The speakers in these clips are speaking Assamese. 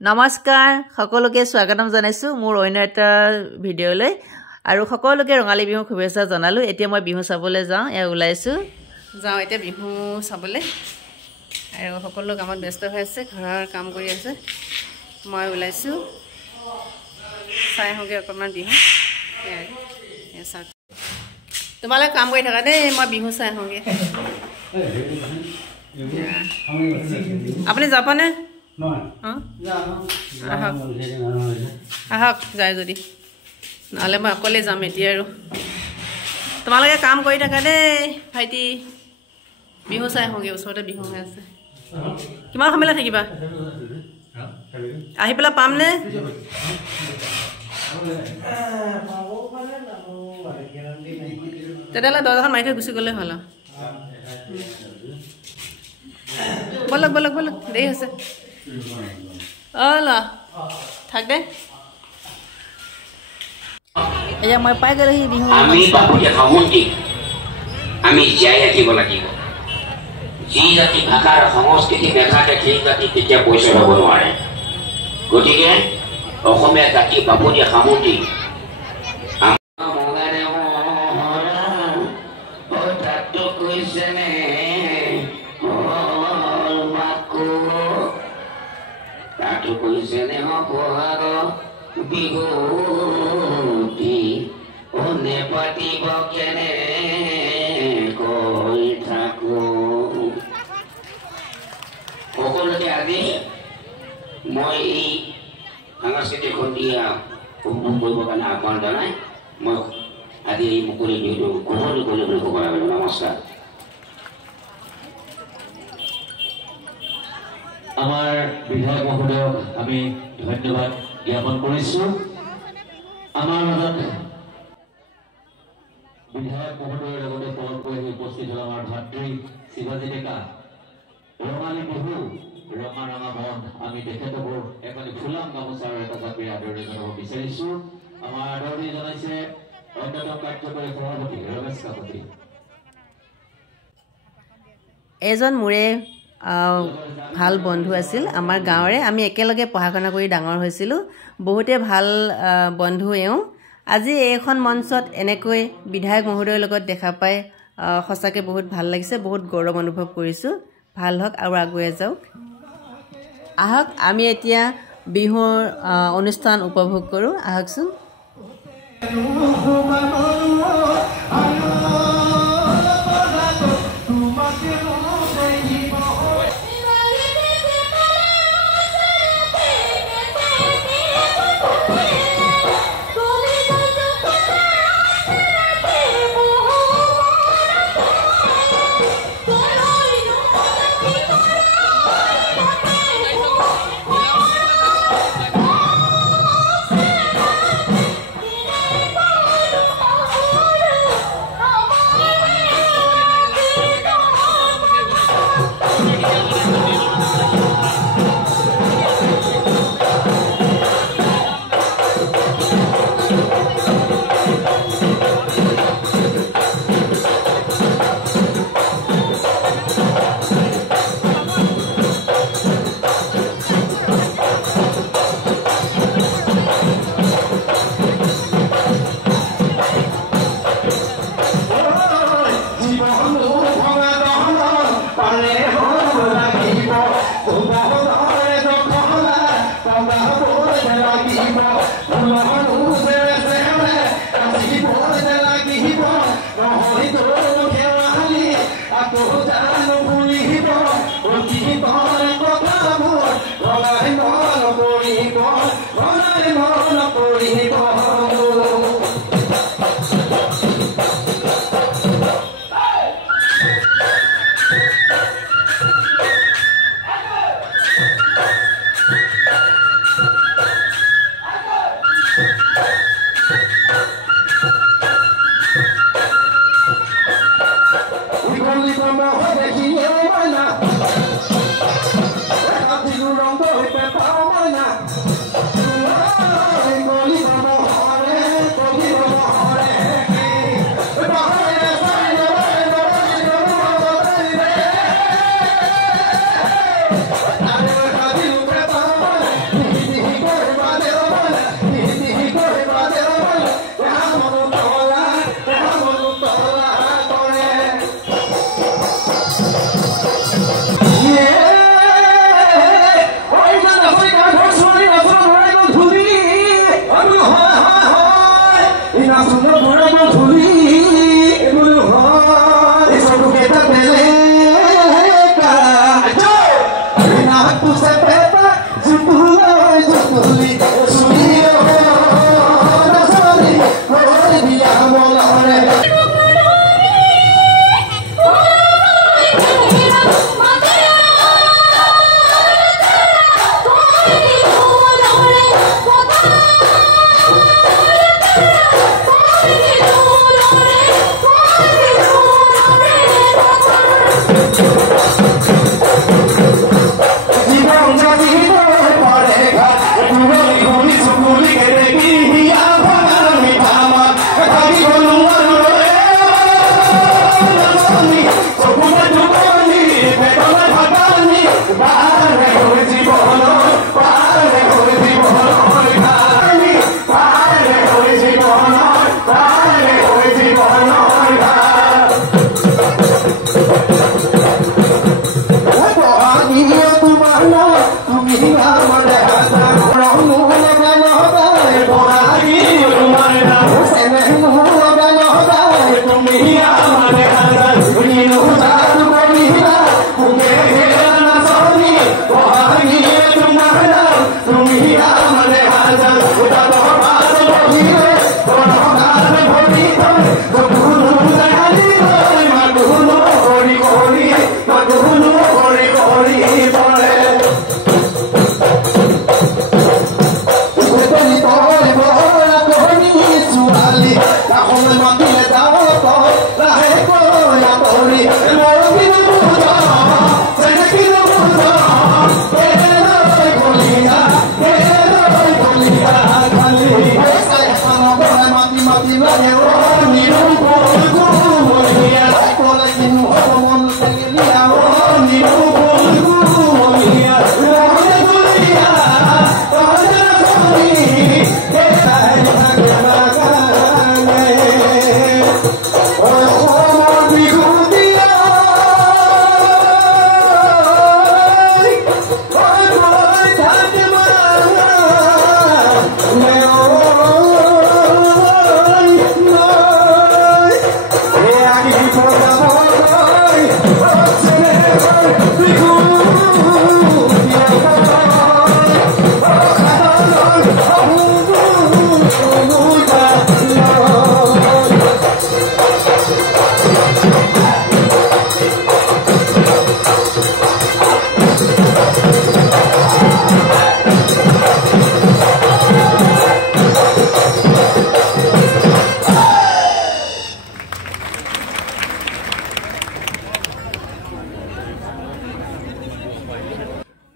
নমস্কাৰ সকলোকে স্বাগতম জনাইছো মোৰ অন্য এটা ভিডিঅ'লৈ আৰু সকলোকে ৰঙালী বিহু শুভেচ্ছা জনালো এতিয়া মই বিহু চাবলৈ যাওঁ ওলাইছো এতিয়া বিহু চাবলৈ আৰু সকলো কামত ব্যস্ত হৈ আছে ঘৰৰ কাম কৰি আছে মই ওলাইছো চাই হগে অকমান বিহু তোমালে কাম কৰি থাকা দেই মই বিহু চাই হগে আপুনি যাবনে আহক যায় যদি নহ'লে মই অকলে যাম এতিয়া আৰু তোমালোকে কাম কৰি থাকা দেই ভাইটি বিহু চাই হওঁগে ওচৰতে বিহু হৈ আছে কিমান সময়লৈ থাকিবা আহি পেলাই পামনে তেতিয়াহ'লে দৰ্জাখন মাৰি থৈ গুচি গ'লে হ'ল বলক বলক বলক দেৰি হৈছে থাক দে এতিয়া মই পাই গ'লো সি বিহু আমি বাপুতি সামন্তিক আমি জীয়াই ৰাখিব লাগিব যি জাতি ভাষাৰ সংস্কৃতি নাথাকে সেই জাতি কেতিয়া পইচা ল'ব নোৱাৰে গতিকে অসমীয়া জাতি বাপুতি সামন্তিক বিহুতি অনে পাতিব কেনে কৈ থাকো সকলোকে আজি মই এই সাংস্কৃতিক সন্ধিয়া উপভোগ কৰিবৰ কাৰণে আহ্বান জনাই মই আজি এই মুকলি বিহুটো গ্ৰহণ কৰিবলৈ ক'ব লাগিব নমস্কাৰ আমাৰ বিধায়ক মহোদয়ক আমি ধন্যবাদ জ্ঞাপন কৰিছো আমাৰ মাজত বিধায়ক মহোদয়ৰ লগতে পৰকৈ উপস্থিত হ'ল আমাৰ ভাতৃ শিৱাজী ডেকা ৰঙালী বিহু ৰঙা ৰঙা মন আমি তেখেতবোৰ এখন ফুলাম গামোচাৰ এটা জাপিৰে আদৰণি জনাব বিচাৰিছো আমাৰ আদৰণি জনাইছে অন্যতম কাৰ্যকৰী সভাপতি ৰমেশ কাকতি এজন মোৰে ভাল বন্ধু আছিল আমাৰ গাঁৱৰে আমি একেলগে পঢ়া শুনা কৰি ডাঙৰ হৈছিলোঁ বহুতে ভাল বন্ধু এওঁ আজি এইখন মঞ্চত এনেকৈ বিধায়ক মহোদয়ৰ লগত দেখা পাই সঁচাকৈ বহুত ভাল লাগিছে বহুত গৌৰৱ অনুভৱ কৰিছোঁ ভাল হওক আৰু আগুৱাই যাওক আহক আমি এতিয়া বিহুৰ অনুষ্ঠান উপভোগ কৰোঁ আহকচোন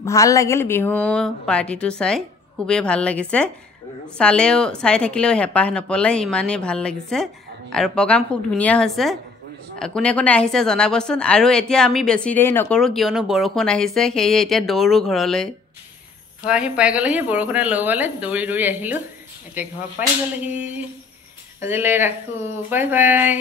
ভাল লাগিল বিহু পাৰ্টিটো চাই খুবেই ভাল লাগিছে চালেও চাই থাকিলেও হেপাহ নপলাই ইমানেই ভাল লাগিছে আৰু প্ৰগ্ৰাম খুব ধুনীয়া হৈছে কোনে কোনে আহিছে জনাবচোন আৰু এতিয়া আমি বেছি দেৰি নকৰোঁ কিয়নো বৰষুণ আহিছে সেয়ে এতিয়া দৌৰো ঘৰলৈ ঘৰ আহি পাই গ'লেহি বৰষুণে ল'বলৈ দৌৰি দৌৰি আহিলোঁ এতিয়া ঘৰ পাই গ'লেহি আজিলৈ ৰাখোঁ বাই বাই